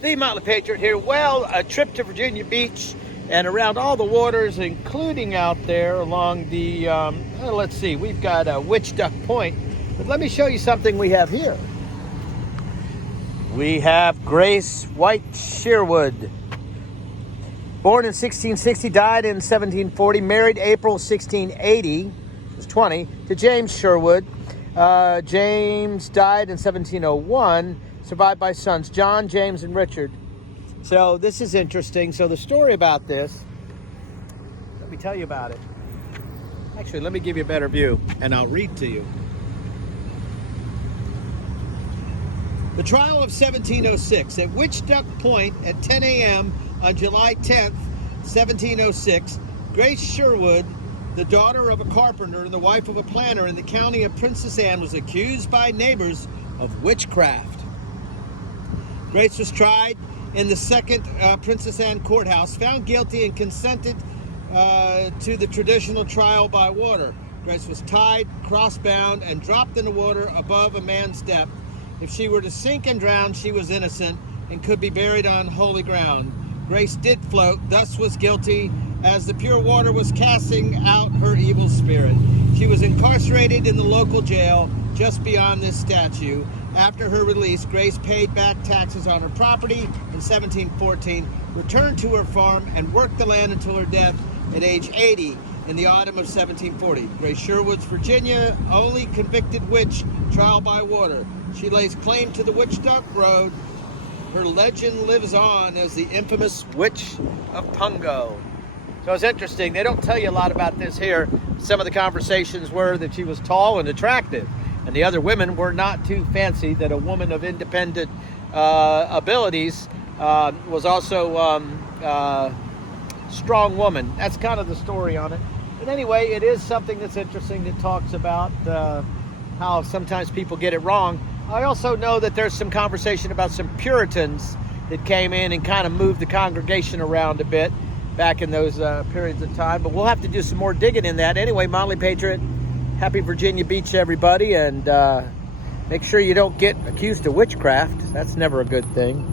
The Motley Patriot here. Well, a trip to Virginia Beach and around all the waters, including out there along the, let's see, we've got Witchduck Point. But let me show you something we have here. We have Grace Sherwood. Born in 1660, died in 1740, married April 1680, she was 20, to James Sherwood. James died in 1701, survived by sons John, James, and Richard. So this is interesting. So the story about this, let me tell you about it. Actually, let me give you a better view, and I'll read to you. The trial of 1706 at Witchduck Point at 10 a.m. on July 10th, 1706, Grace Sherwood, the daughter of a carpenter and the wife of a planter in the county of Princess Anne, was accused by neighbors of witchcraft. Grace was tried in the second Princess Anne courthouse, found guilty, and consented to the traditional trial by water. Grace was tied, cross-bound, and dropped in the water above a man's depth. If she were to sink and drown, she was innocent and could be buried on holy ground. Grace did float, thus was guilty, as the pure water was casting out her evil spirit. She was incarcerated in the local jail just beyond this statue. After her release, Grace paid back taxes on her property in 1714, returned to her farm, and worked the land until her death at age 80 in the autumn of 1740. Grace Sherwood's Virginia only convicted witch trial by water. She lays claim to the Witchduck Road. Her legend lives on as the infamous Witch of Pungo. So it's interesting. They don't tell you a lot about this here. Some of the conversations were that she was tall and attractive, and the other women were not too fancy, that a woman of independent abilities was also a strong woman. That's kind of the story on it. But anyway, it is something that's interesting that talks about how sometimes people get it wrong. I also know that there's some conversation about some Puritans that came in and kind of moved the congregation around a bit back in those periods of time. But we'll have to do some more digging in that. Anyway, Motley Patriot, happy Virginia Beach, everybody. And make sure you don't get accused of witchcraft. That's never a good thing.